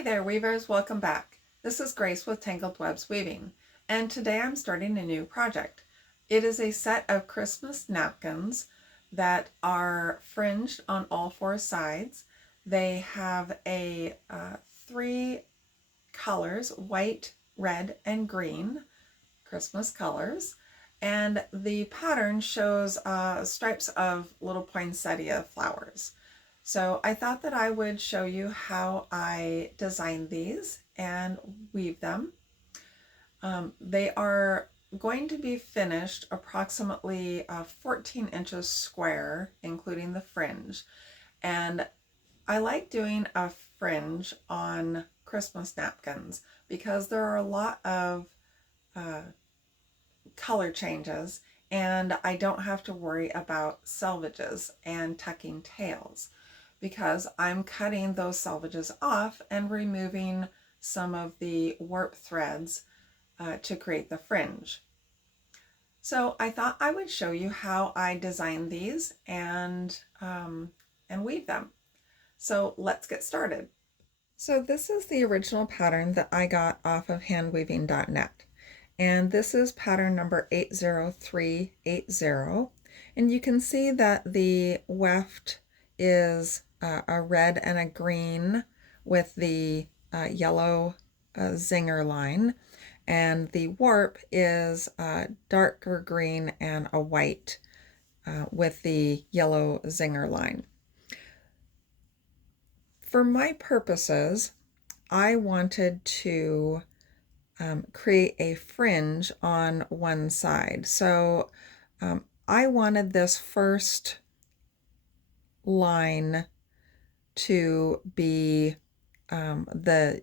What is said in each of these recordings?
Hi there, weavers. Welcome back. This is Grace with Tangled Webs Weaving, and today I'm starting a new project. It is a set of Christmas napkins that are fringed on all four sides. They have three colors: white, red, and green, Christmas colors. And the pattern shows stripes of little poinsettia flowers. So I thought that I would show you how I designed these and weave them. They are going to be finished approximately 14 inches square, including the fringe. And I like doing a fringe on Christmas napkins because there are a lot of color changes, and I don't have to worry about selvages and tucking tails because I'm cutting those selvages off and removing some of the warp threads to create the fringe. So I thought I would show you how I designed these and weave them. So let's get started. So this is the original pattern that I got off of handweaving.net. And this is pattern number 80380. And you can see that the weft is a red and a green with the yellow zinger line. And the warp is darker green and a white with the yellow zinger line. For my purposes, I wanted to create a fringe on one side. So I wanted this first line to be the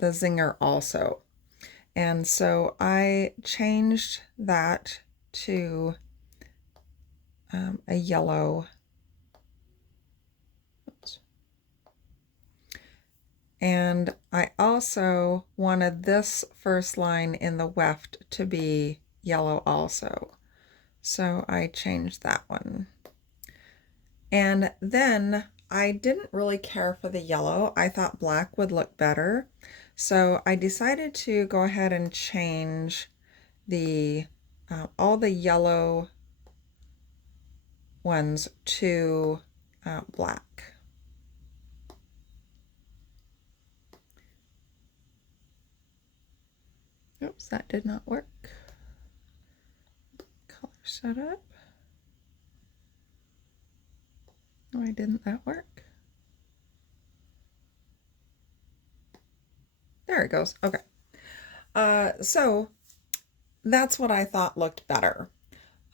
zinger also. And so I changed that to a yellow. And I also wanted this first line in the weft to be yellow also. So I changed that one. And then I didn't really care for the yellow. I thought black would look better. So I decided to go ahead and change the all the yellow ones to black. Oops, that did not work. Color setup. Why didn't that work? There it goes. Okay. So that's what I thought looked better.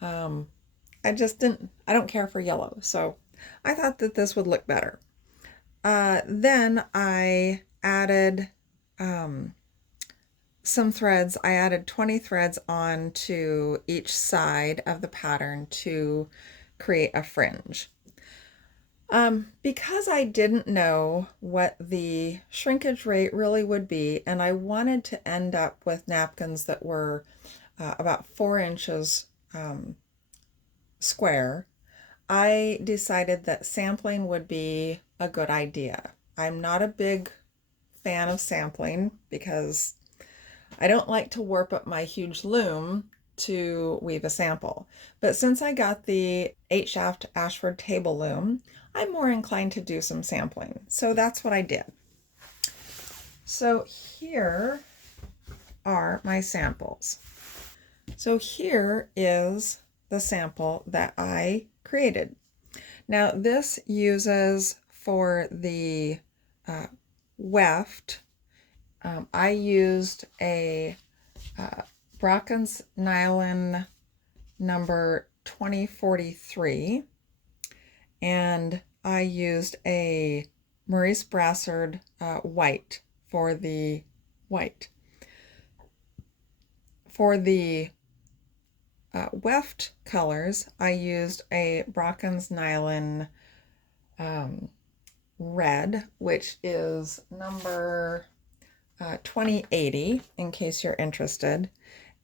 I don't care for yellow, so I thought that this would look better. Then I added some threads. I added 20 threads onto each side of the pattern to create a fringe. Because I didn't know what the shrinkage rate really would be, and I wanted to end up with napkins that were about 4 inches square, I decided that sampling would be a good idea. I'm not a big fan of sampling because I don't like to warp up my huge loom to weave a sample. But since I got the 8-shaft Ashford table loom, I'm more inclined to do some sampling. So that's what I did. So here are my samples. So here is the sample that I created. Now this uses for the weft, I used a Brockens nylon number 2043, and I used a Maurice Brassard white for the white. For the weft colors, I used a Brockens nylon red, which is number 2080, in case you're interested.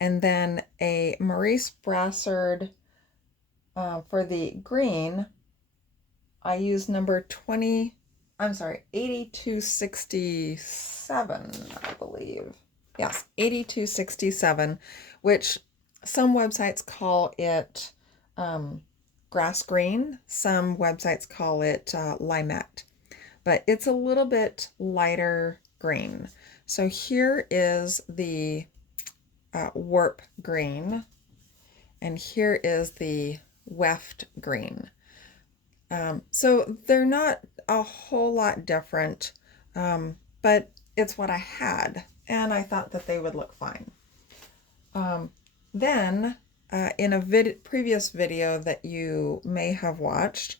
And then a Maurice Brassard for the green, I used number 20 I'm sorry, 8267, I believe. Yes, 8267, which some websites call it grass green. Some websites call it limette, but it's a little bit lighter green. So here is the warp green, and here is the weft green. So they're not a whole lot different, but it's what I had, and I thought that they would look fine. Then, in a previous video that you may have watched,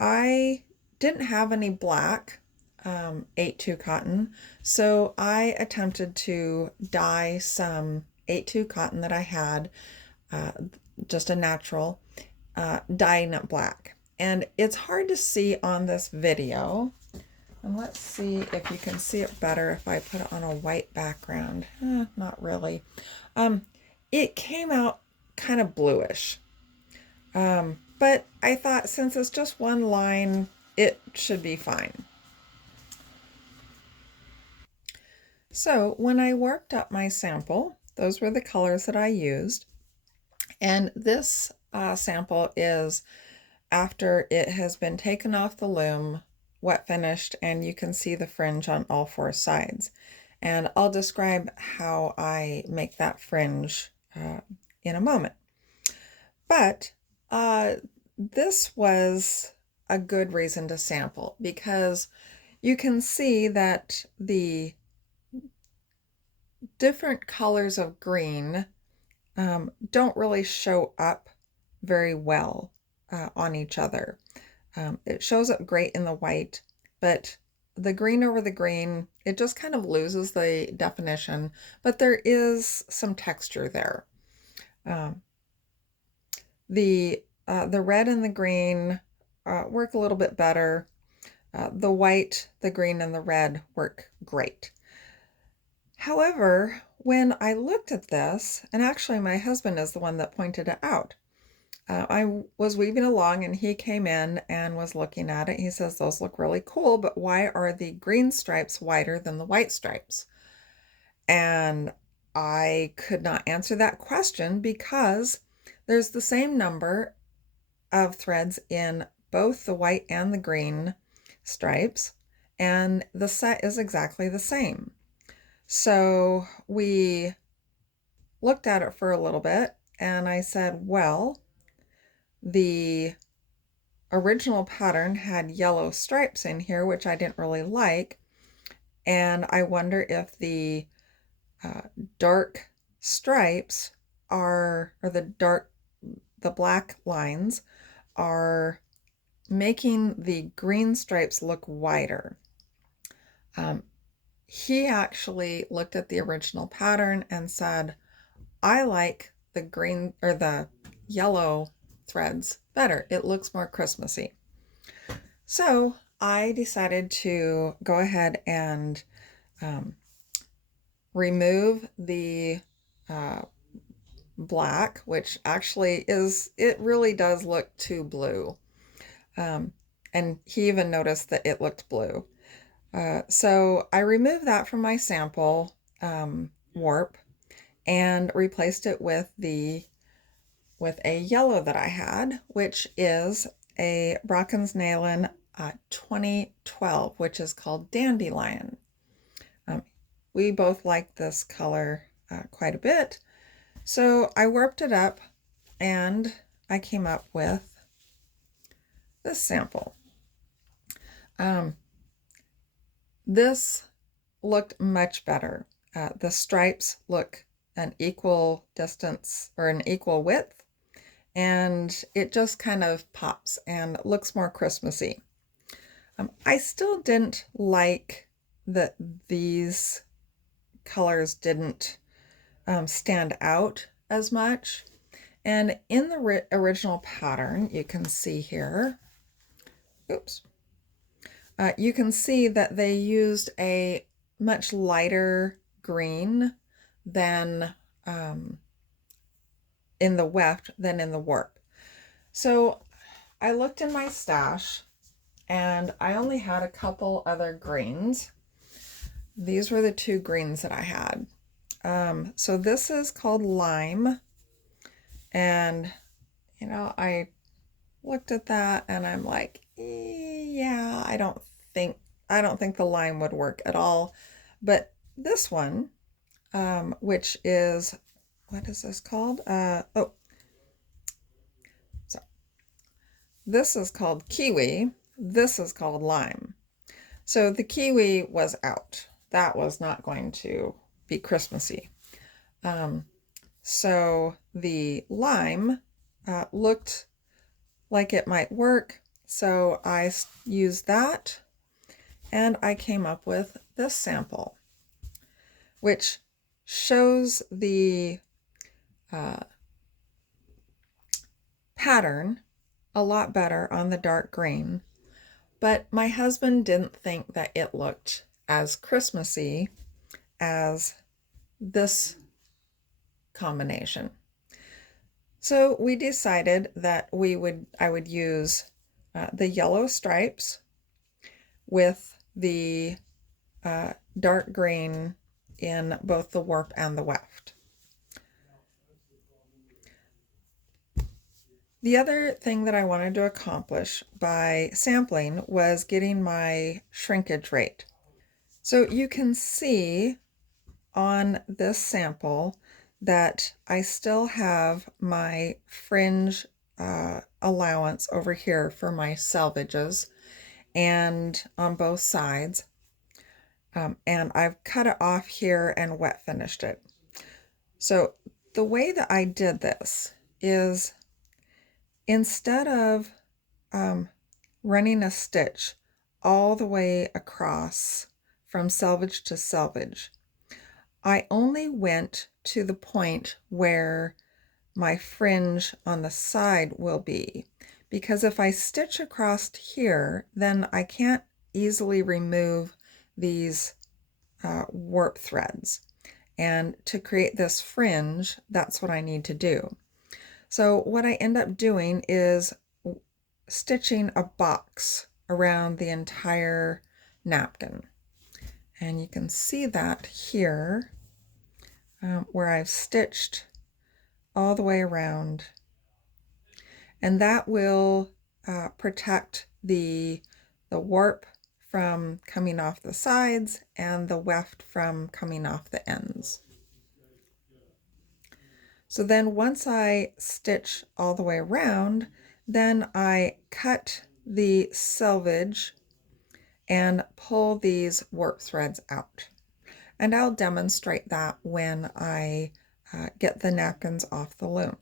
I didn't have any black 8-2 cotton, so I attempted to dye some 8-2 cotton that I had, just a natural, dyeing it black. And it's hard to see on this video. And let's see if you can see it better if I put it on a white background. Not really. It came out kind of bluish. But I thought since it's just one line, it should be fine. So when I worked up my sample, those were the colors that I used. And this sample is after it has been taken off the loom, wet finished, and you can see the fringe on all four sides. And I'll describe how I make that fringe in a moment. But this was a good reason to sample because you can see that the different colors of green don't really show up very well on each other. It shows up great in the white, but the green over the green, it just kind of loses the definition, but there is some texture there. The red and the green work a little bit better. The white, the green, and the red work great. However, when I looked at this, and actually my husband is the one that pointed it out, I was weaving along and he came in and was looking at it. He says, those look really cool, but why are the green stripes wider than the white stripes? And I could not answer that question because there's the same number of threads in both the white and the green stripes, and the set is exactly the same. So we looked at it for a little bit and I said, well, the original pattern had yellow stripes in here, which I didn't really like. And I wonder if the dark stripes are, or the black lines are making the green stripes look wider. He actually looked at the original pattern and said, I like the green or the yellow threads better. It looks more Christmassy. So I decided to go ahead and remove the black, which actually it really does look too blue. And he even noticed that it looked blue. So I removed that from my sample warp and replaced it with a yellow that I had, which is a Brockens Nylon 2012, which is called Dandelion. We both like this color quite a bit. So I warped it up and I came up with this sample. This looked much better. The stripes look an equal distance or an equal width, and it just kind of pops and looks more Christmassy. I still didn't like that these colors didn't stand out as much. And in the original pattern, you can see here, oops, you can see that they used a much lighter green than in the weft than in the warp. So I looked in my stash and I only had a couple other greens. These were the two greens that I had. So this is called lime, and I looked at that and I'm like, yeah, I don't think the lime would work at all. But this one, which is, what is this called? So this is called kiwi. This is called lime. So the kiwi was out. That was not going to be Christmassy. So the lime looked like it might work. So I used that and I came up with this sample, which shows the pattern a lot better on the dark green. But my husband didn't think that it looked as Christmassy as this combination. So we decided that I would use the yellow stripes with the dark green in both the warp and the weft. The other thing that I wanted to accomplish by sampling was getting my shrinkage rate. So you can see on this sample that I still have my fringe allowance over here for my selvages and on both sides. And I've cut it off here and wet finished it. So the way that I did this is, instead of running a stitch all the way across from selvage to selvage, I only went to the point where my fringe on the side will be, because if I stitch across here, then I can't easily remove these warp threads. And to create this fringe, that's what I need to do. So what I end up doing is stitching a box around the entire napkin. And you can see that here, where I've stitched all the way around. And that will protect the warp from coming off the sides and the weft from coming off the ends. So then once I stitch all the way around, then I cut the selvage and pull these warp threads out. And I'll demonstrate that when I get the napkins off the loom.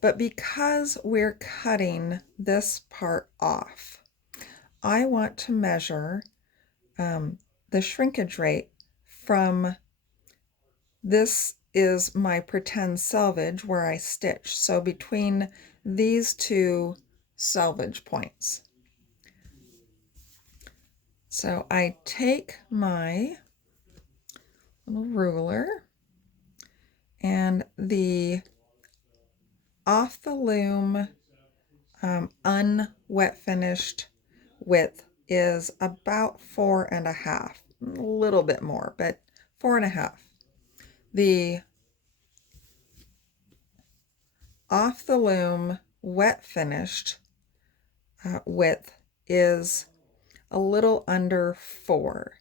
But because we're cutting this part off, I want to measure the shrinkage rate from, this is my pretend selvage where I stitch. So between these two selvage points. So I take my little ruler, and the off the loom unwet finished width is about 4.5, a little bit more, but 4.5. The off the loom wet finished width is a little under 4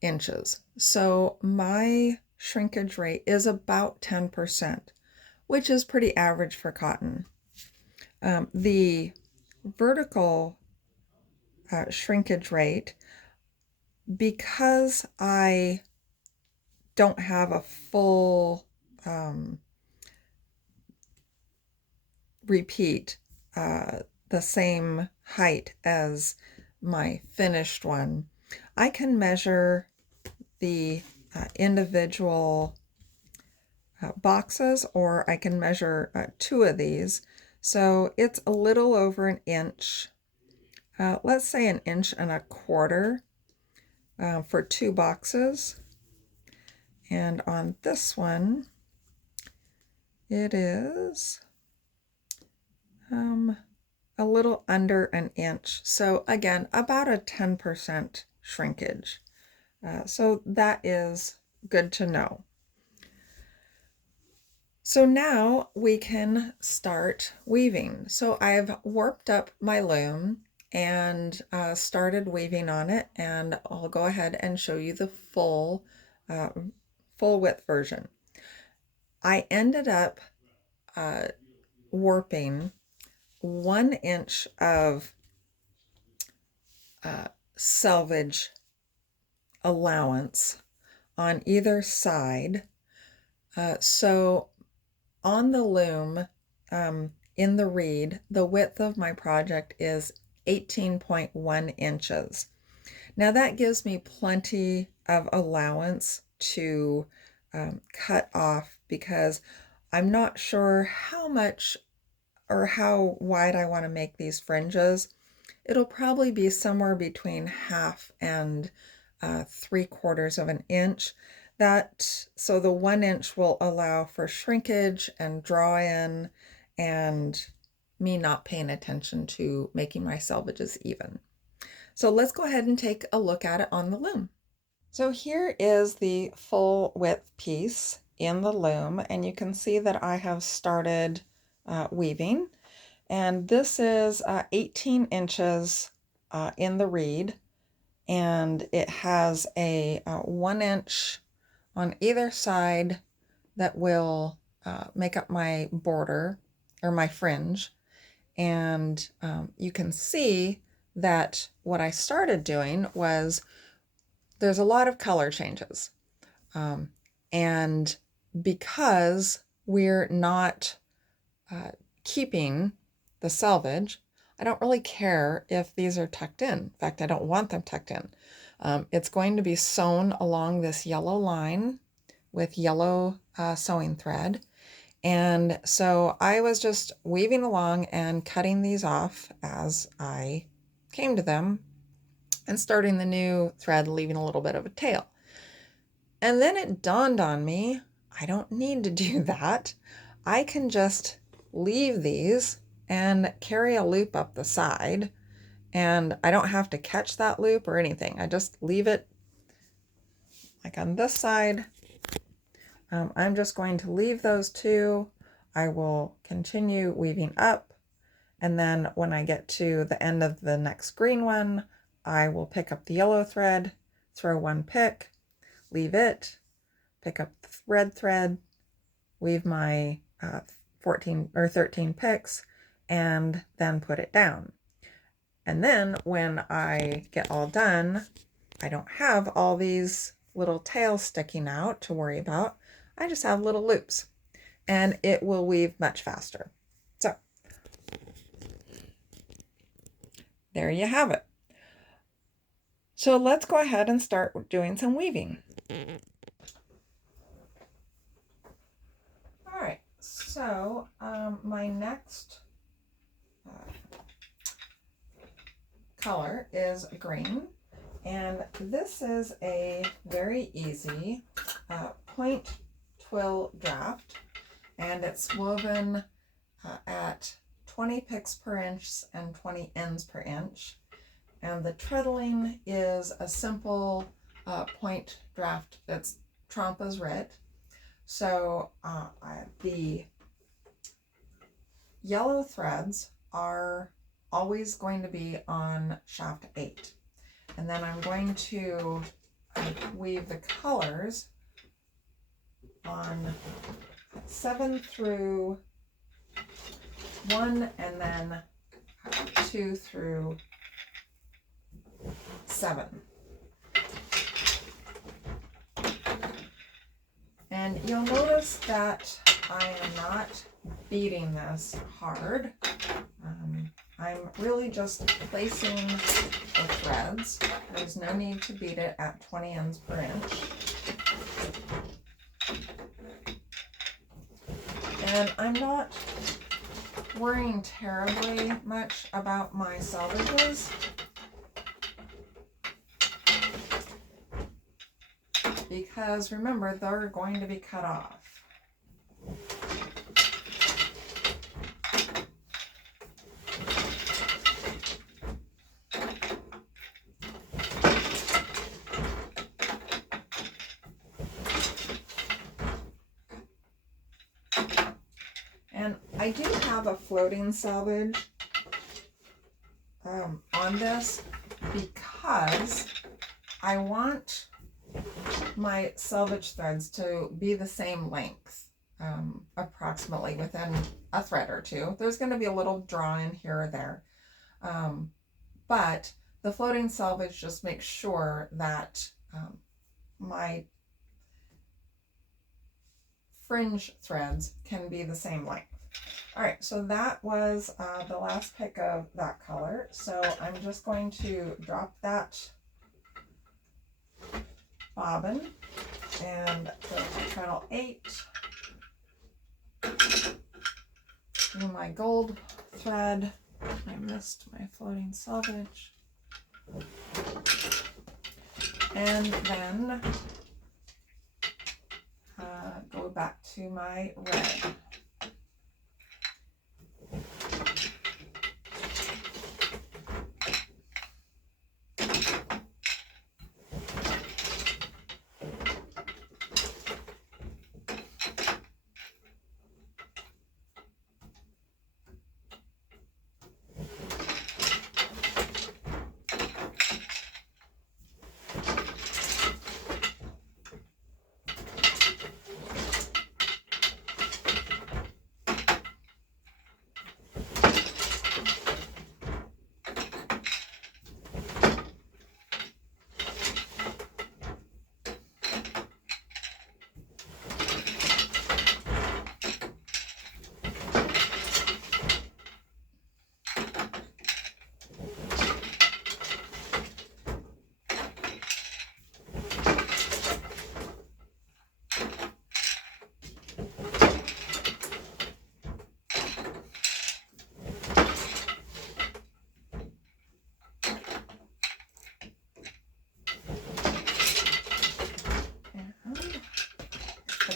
inches. So my shrinkage rate is about 10%, which is pretty average for cotton. The vertical shrinkage rate, because I don't have a full repeat the same height as my finished one, I can measure the individual boxes, or I can measure 2 of these. So it's a little over an inch, let's say 1.25 inches for 2 boxes. And on this one, it is a little under an inch. So again, about a 10% shrinkage. So that is good to know. So now we can start weaving. So I've warped up my loom and started weaving on it, and I'll go ahead and show you the full width version. I ended up warping 1 inch of selvage allowance on either side. So on the loom, in the reed, the width of my project is 18.1 inches. Now that gives me plenty of allowance to cut off, because I'm not sure how much or how wide I want to make these fringes. It'll probably be somewhere between 1/2 and 3/4 of an inch. So the 1 inch will allow for shrinkage and draw in and me not paying attention to making my selvages even. So let's go ahead and take a look at it on the loom. So here is the full width piece in the loom, and you can see that I have started weaving, and this is 18 inches in the reed, and it has a 1 inch on either side that will make up my border or my fringe. And you can see that what I started doing was, there's a lot of color changes. And because we're not keeping the selvage, I don't really care if these are tucked in. In fact, I don't want them tucked in. It's going to be sewn along this yellow line with yellow sewing thread. And so I was just weaving along and cutting these off as I came to them and starting the new thread, leaving a little bit of a tail. And then it dawned on me, I don't need to do that. I can just leave these and carry a loop up the side, and I don't have to catch that loop or anything. I just leave it like on this side. I'm just going to leave those two. I will continue weaving up, and then when I get to the end of the next green one, I will pick up the yellow thread, throw one pick, leave it, pick up the red thread, weave my 14 or 13 picks, and then put it down. And then when I get all done, I don't have all these little tails sticking out to worry about. I just have little loops, and it will weave much faster. So there you have it. So let's go ahead and start doing some weaving. All right, so my next color is green, and this is a very easy point twill draft, and it's woven at 20 picks per inch and 20 ends per inch, and the treadling is a simple point draft that's Trampa's Rit. So the yellow threads are always going to be on shaft 8, and then I'm going to weave the colors on 7 through 1, and then 2 through 7. And you'll notice that I am not beating this hard. I'm really just placing the threads. There's no need to beat it at 20 ends per inch. And I'm not worrying terribly much about my selvages, because remember, they're going to be cut off. I do have a floating selvage on this because I want my selvage threads to be the same length, approximately within a thread or two. There's going to be a little draw in here or there, but the floating selvage just makes sure that my fringe threads can be the same length. All right, so that was the last pick of that color. So I'm just going to drop that bobbin and go to treadle 8, do my gold thread. I missed my floating selvage. And then go back to my red.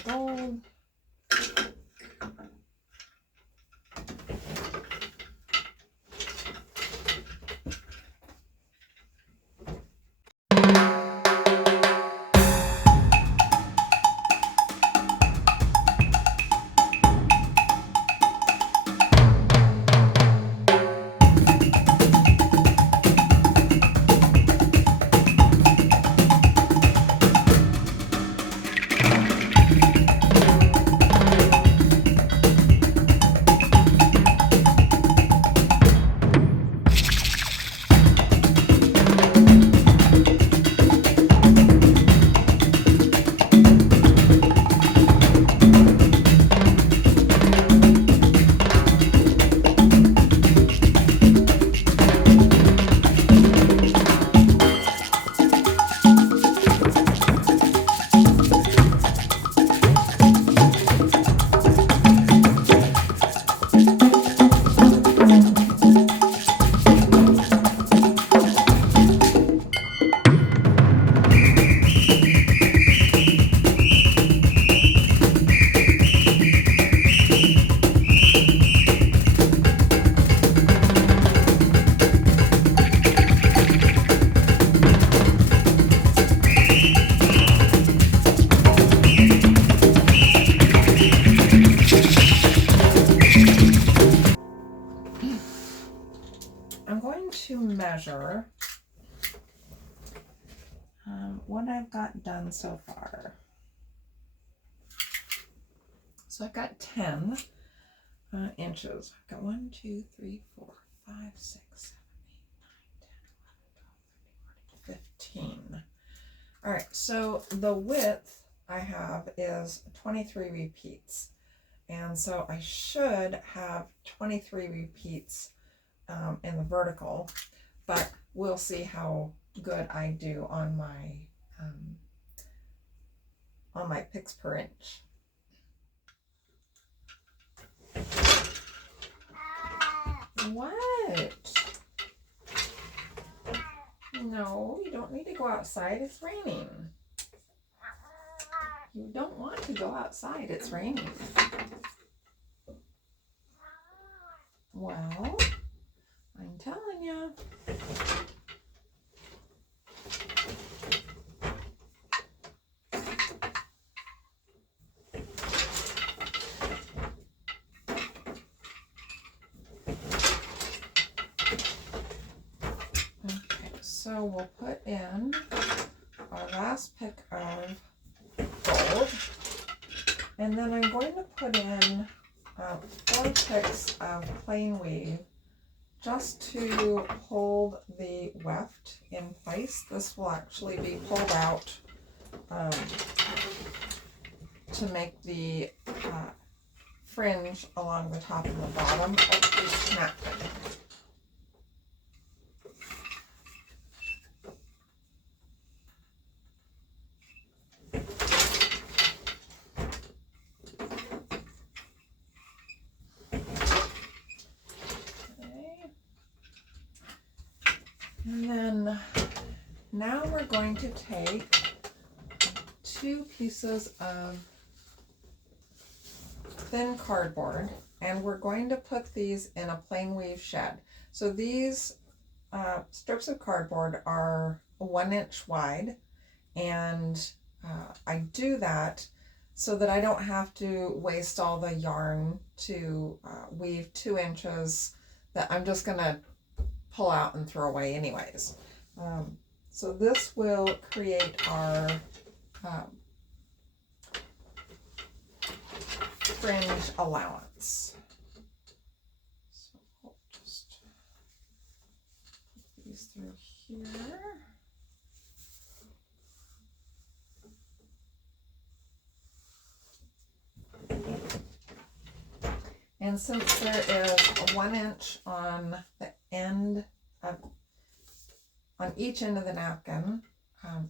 Gold. I'm going to measure what I've got done so far. So I've got 10 inches. I've got 1, 2, 3, 4, 5, 6, 7, 8, 9, 10, 11, 12, 13, 14, 15. All right, so the width I have is 23 repeats. And so I should have 23 repeats in the vertical, but we'll see how good I do on my picks per inch. What? No, you don't need to go outside. It's raining. You don't want to go outside. It's raining. Well, I'm telling you. so we'll put in our last pick of gold, and then I'm going to put in 4 picks of plain weave just to hold the weft in place. This will actually be pulled out to make the fringe along the top and the bottom of each napkin. And then now we're going to take 2 pieces of thin cardboard, and we're going to put these in a plain weave shed. So these strips of cardboard are 1 inch wide, and I do that so that I don't have to waste all the yarn to weave 2 inches that I'm just gonna pull out and throw away anyways. So this will create our fringe allowance. So I'll just put these through here. And since there is a 1 inch on the end of, on each end of the napkin,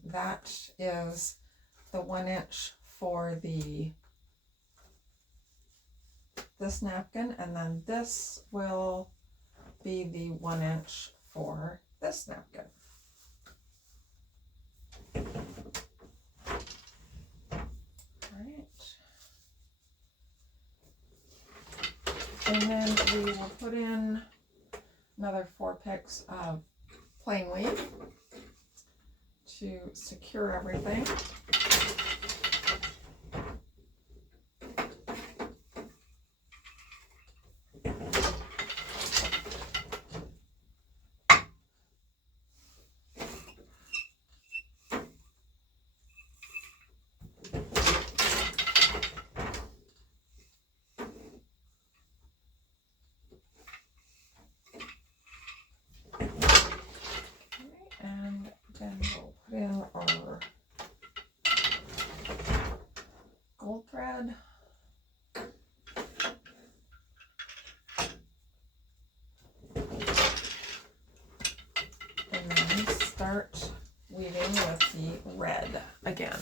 that is the 1 inch for this napkin, and then this will be the 1 inch for this napkin. And then we will put in another 4 picks of plain weave to secure everything. And then we'll put in our gold thread. And then start weaving with the red again.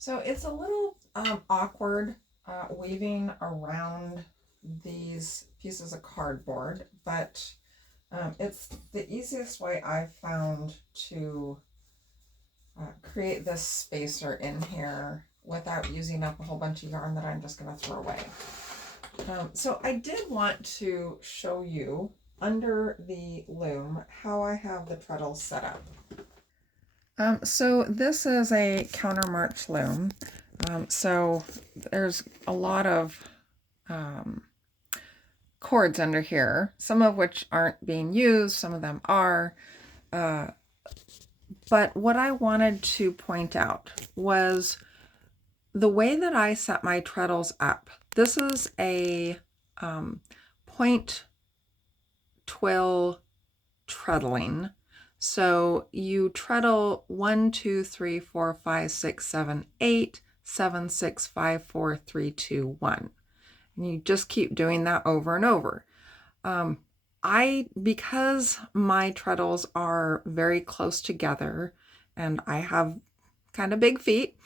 So it's a little awkward weaving around these pieces of cardboard, but it's the easiest way I've found to create this spacer in here without using up a whole bunch of yarn that I'm just going to throw away. So I did want to show you under the loom how I have the treadles set up. So this is a countermarch loom. So there's a lot of cords under here, some of which aren't being used, some of them are. But what I wanted to point out was the way that I set my treadles up. This is a point twill treadling. So you treadle 1, 2, 3, 4, 5, 6, 7, 8, 7, 6, 5, 4, 3, 2, 1. And you just keep doing that over and over. Because my treadles are very close together and I have kind of big feet,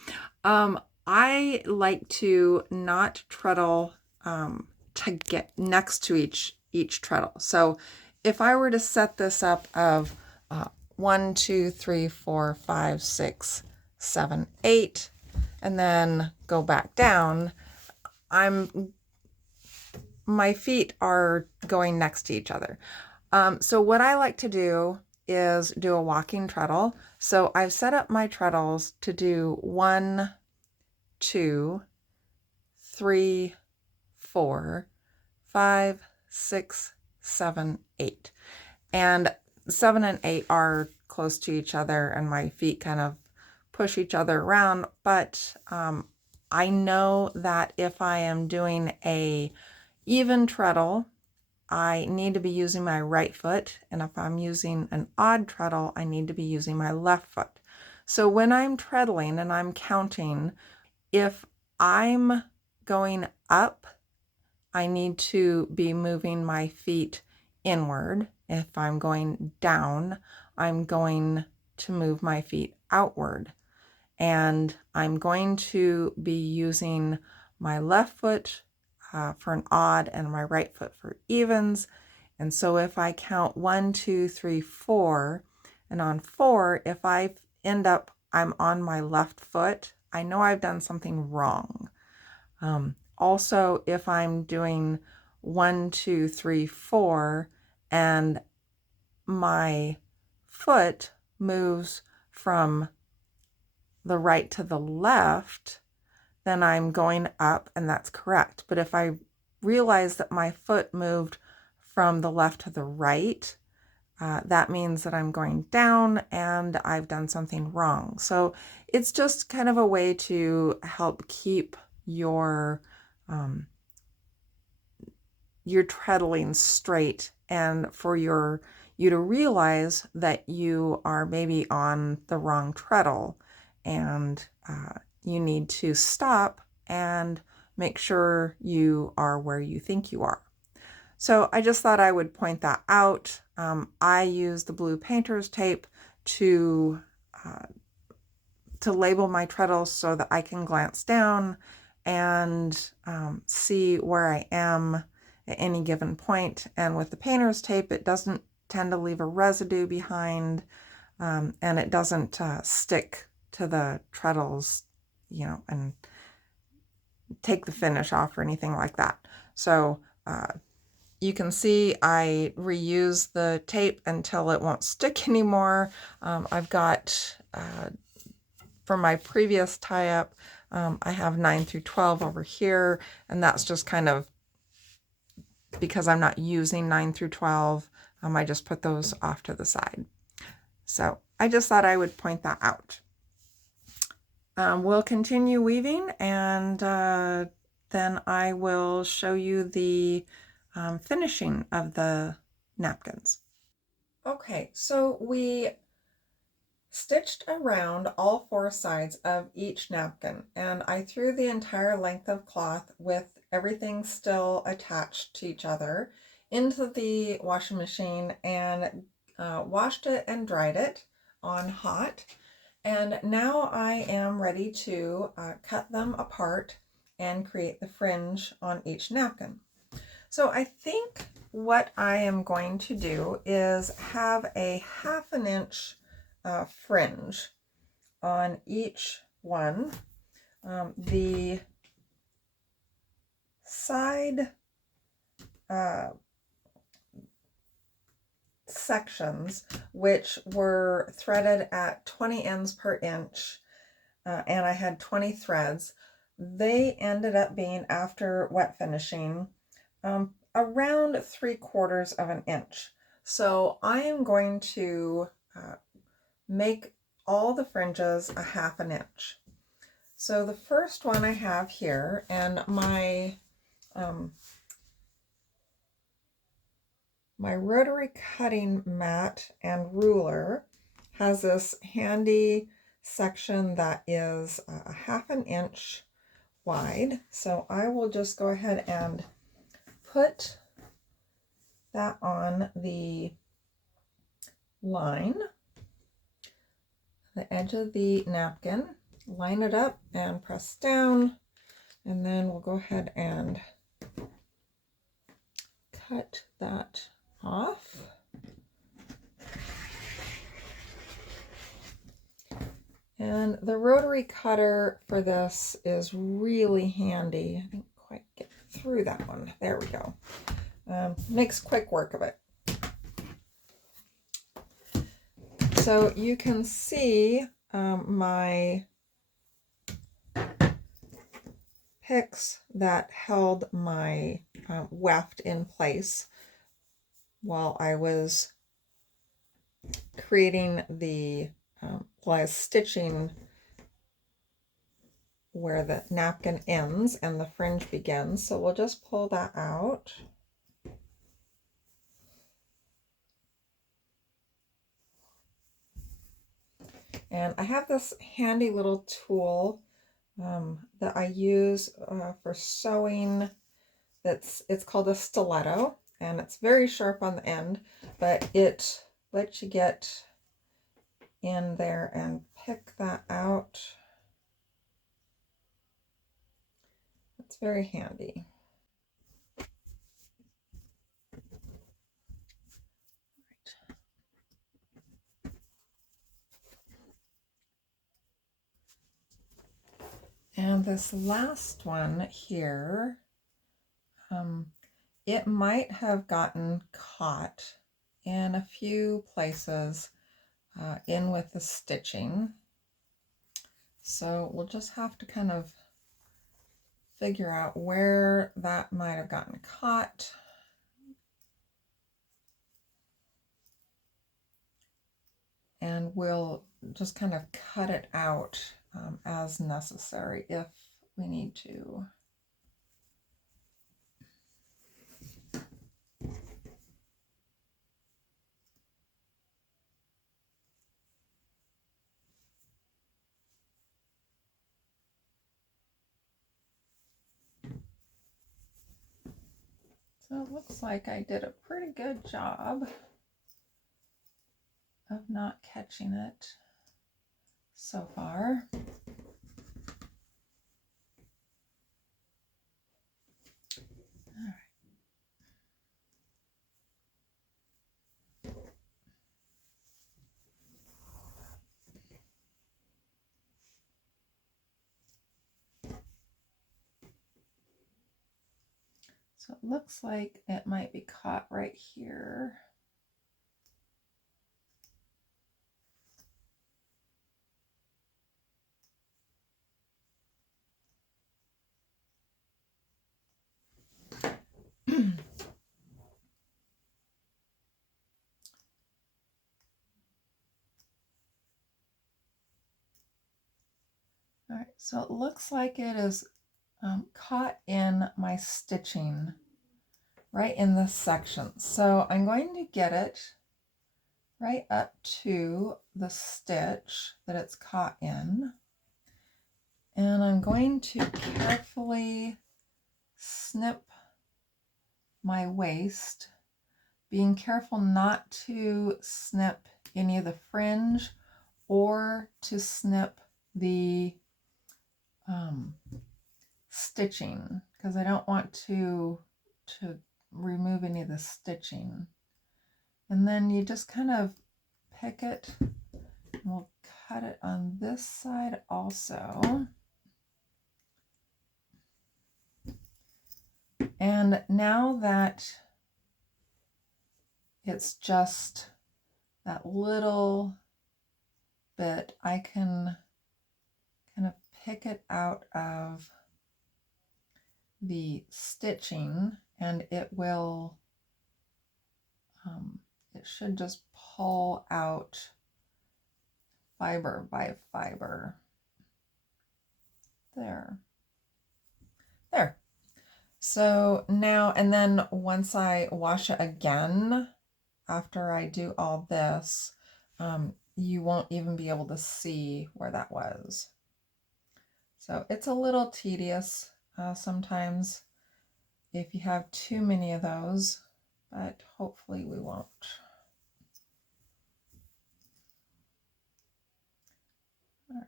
I like to not treadle to get next to each treadle. So if I were to set this up of 1, 2, 3, 4, 5, 6, 7, 8, and then go back down, my feet are going next to each other. So what I like to do is do a walking treadle. So I've set up my treadles to do 1, 2, 3, 4, 5, 6, 7, 8. And 7 and 8 are close to each other and my feet kind of push each other around. But I know that if I am doing a even treadle, I need to be using my right foot. And if I'm using an odd treadle, I need to be using my left foot. So when I'm treadling and I'm counting, if I'm going up, I need to be moving my feet inward. If I'm going down, I'm going to move my feet outward. And I'm going to be using my left foot for an odd and my right foot for evens. And so if I count 1, 2, 3, 4, and on 4, if I end up, I'm on my left foot, I know I've done something wrong. Also, if I'm doing 1, 2, 3, 4, and my foot moves from the right to the left, then I'm going up, and that's correct. But if I realize that my foot moved from the left to the right, that means that I'm going down and I've done something wrong. So it's just kind of a way to help keep your treadling straight, and for you to realize that you are maybe on the wrong treadle and you need to stop and make sure you are where you think you are. So I just thought I would point that out. I use the blue painter's tape to label my treadles so that I can glance down and see where I am at any given point. And with the painter's tape, it doesn't tend to leave a residue behind, and it doesn't stick to the treadles, and take the finish off or anything like that. So you can see I reuse the tape until it won't stick anymore. I've got, from my previous tie-up, I have 9 through 12 over here, and that's just kind of because I'm not using 9 through 12. I just put those off to the side. So I just thought I would point that out. We'll continue weaving, and then I will show you the finishing of the napkins. Okay, so we stitched around all 4 sides of each napkin, and I threw the entire length of cloth with everything still attached to each other into the washing machine and washed it and dried it on hot. And now I am ready to cut them apart and create the fringe on each napkin. So I think what I am going to do is have a 1/2 inch fringe on each one. The side sections, which were threaded at 20 ends per inch, and I had 20 threads, they ended up being, after wet finishing, around 3/4 of an inch. So I am going to make all the fringes a 1/2 inch. So the first one I have here, and my my rotary cutting mat and ruler has this handy section that is a 1/2 inch wide. So I will just go ahead and put that on the line, the edge of the napkin, line it up and press down, and then we'll go ahead and cut that off. And the rotary cutter for this is really handy. I didn't quite get through that one. There we go. Makes quick work of it. So you can see my picks that held my weft in place while I was creating the, while I was stitching where the napkin ends and the fringe begins. So we'll just pull that out. And I have this handy little tool that I use for sewing. It's called a stiletto, and it's very sharp on the end, but it lets you get in there and pick that out. It's very handy. And this last one here, it might have gotten caught in a few places in with the stitching. So we'll just have to kind of figure out where that might have gotten caught. And we'll just kind of cut it out as necessary if we need to. So it looks like I did a pretty good job of not catching it so far. All right. So it looks like it might be caught right here. All right, so it looks like it is caught in my stitching right in this section. So I'm going to get it right up to the stitch that it's caught in. And I'm going to carefully snip my waist, being careful not to snip any of the fringe or to snip the stitching, because I don't want to remove any of the stitching. And then you just kind of pick it. We'll cut it on this side also. And now that it's just that little bit, I can kind of pick it out of the stitching, and it will, it should just pull out fiber by fiber. There. So now, and then once I wash it again, after I do all this, you won't even be able to see where that was. So it's a little tedious sometimes if you have too many of those, but hopefully we won't. All right.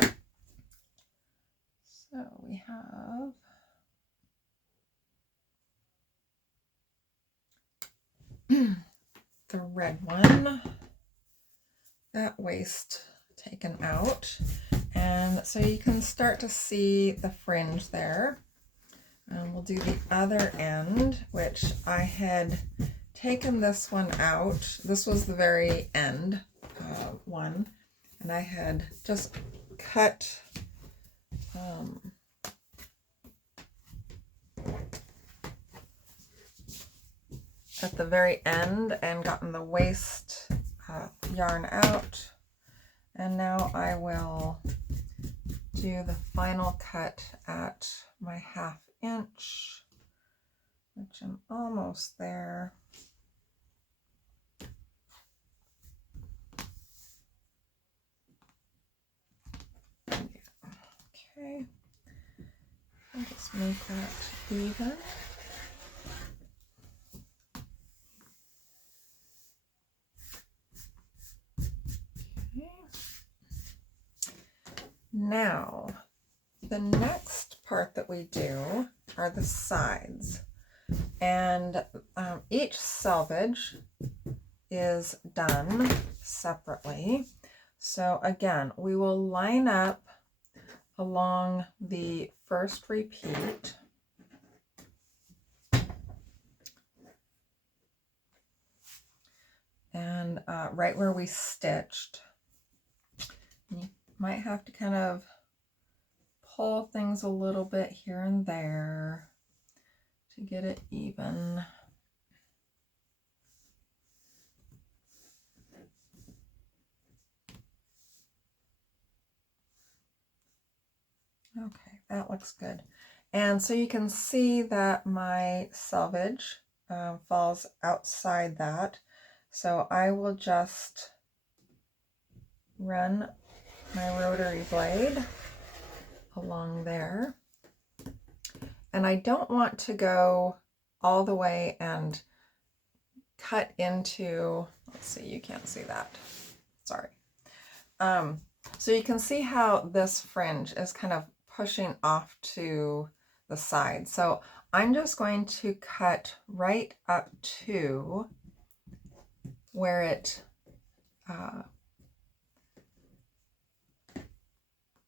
Okay. So we have the red one, that waist taken out. And so you can start to see the fringe there. We'll do the other end, which I had taken this one out. This was the very end one, and I had just cut at the very end and gotten the waist yarn out. And now I will do the final cut at my 1/2 inch, which I'm almost there. Okay, I'll just make that even. Now, the next part that we do are the sides, and each selvage is done separately. So again, we will line up along the first repeat, and right where we stitched. You might have to kind of pull things a little bit here and there to get it even. Okay, that looks good. And so you can see that my selvage falls outside that. So I will just run my rotary blade along there. And I don't want to go all the way and cut into, let's see, you can't see that, sorry. So you can see how this fringe is kind of pushing off to the side. So I'm just going to cut right up to where it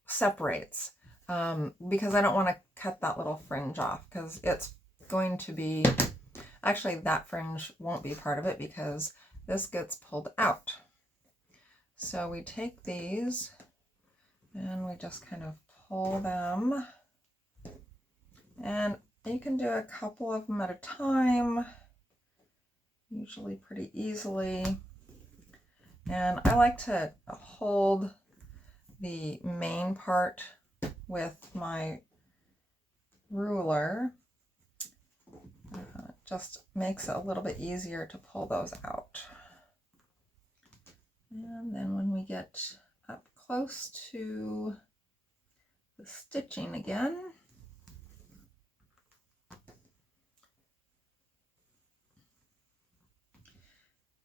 separates, because I don't want to cut that little fringe off, because it's going to be, actually that fringe won't be part of it because this gets pulled out. So we take these and we just kind of pull them, and you can do a couple of them at a time, usually pretty easily. And I like to hold the main part with my ruler. Just makes it a little bit easier to pull those out. And then when we get up close to the stitching again,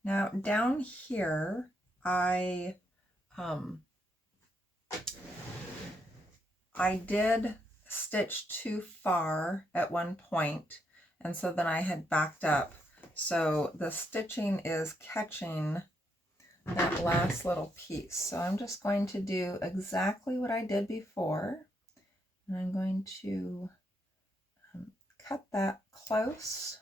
Now down here, I did stitch too far at one point, and so then I had backed up. So the stitching is catching that last little piece. So I'm just going to do exactly what I did before. And I'm going to cut that close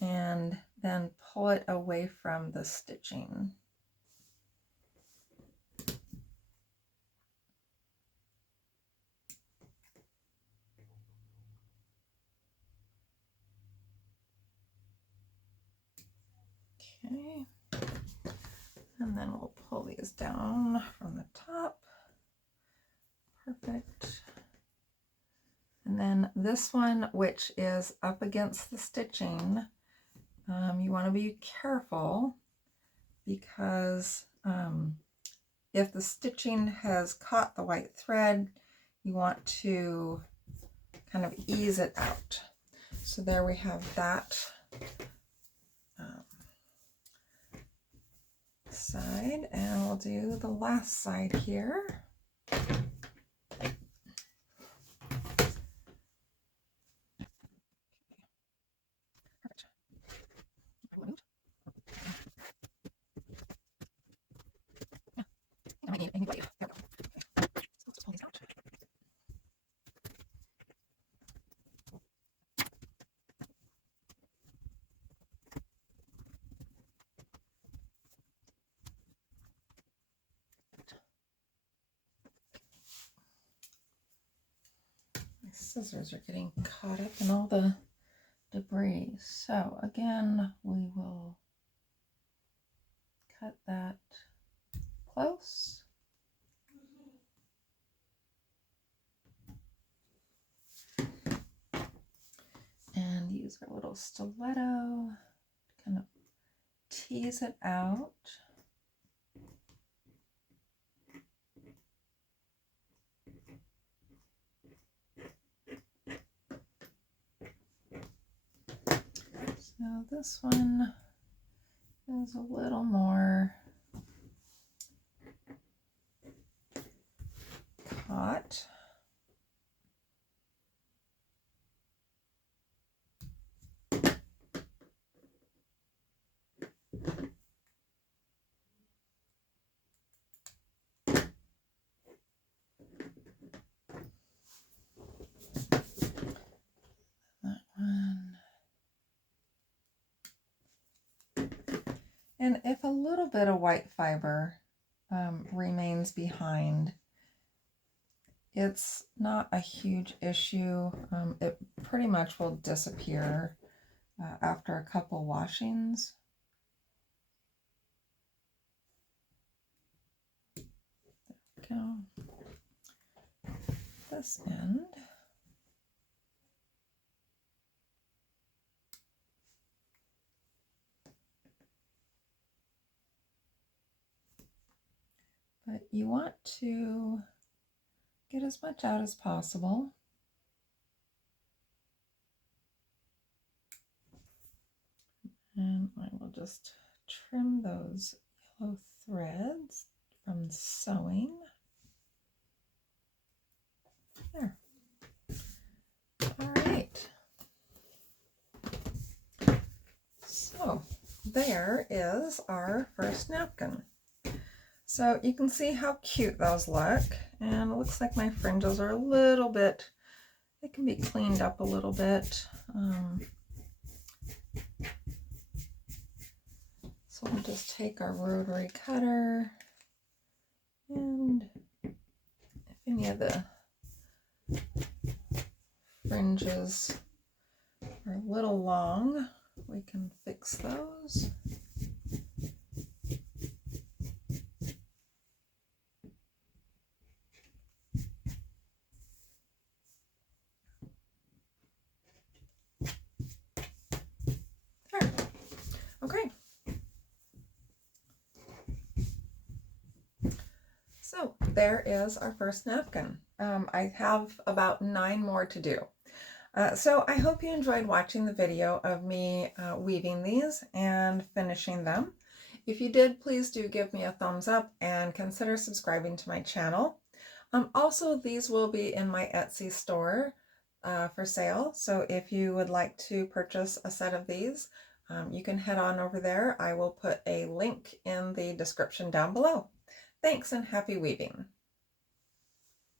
and then pull it away from the stitching. Okay, and then we'll pull these down from the top. Perfect. And then this one, which is up against the stitching, you want to be careful because if the stitching has caught the white thread, you want to kind of ease it out. So there we have that side, and we'll do the last side here. My scissors are getting caught up in all the debris. So again, we will cut that close. And use our little stiletto to kind of tease it out. So this one is a little more caught. That one. And if a little bit of white fiber remains behind, it's not a huge issue. It pretty much will disappear after a couple washings. There we go. This end. But you want to get as much out as possible. And I will just trim those yellow threads from sewing. There. All right. So there is our first napkin. So you can see how cute those look, and it looks like my fringes are a little bit, they can be cleaned up a little bit. So we'll just take our rotary cutter, and if any of the fringes are a little long, we can fix those. There. Okay. So there is our first napkin. I have about 9 more to do. So I hope you enjoyed watching the video of me weaving these and finishing them. If you did, please do give me a thumbs up and consider subscribing to my channel. Also, these will be in my Etsy store for sale. So if you would like to purchase a set of these, you can head on over there. I will put a link in the description down below. Thanks and happy weaving.